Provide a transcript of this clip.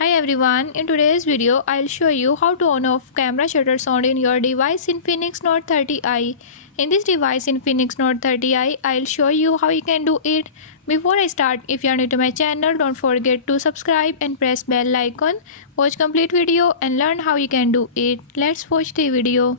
Hi everyone, in today's video I'll show you how to on off camera shutter sound in your device Infinix Note 30i. In this device Infinix Note 30i, I'll show you how you can do it. Before I start, if you are new to my channel, don't forget to subscribe and press bell icon. Watch complete video and learn how you can do it. Let's watch the video.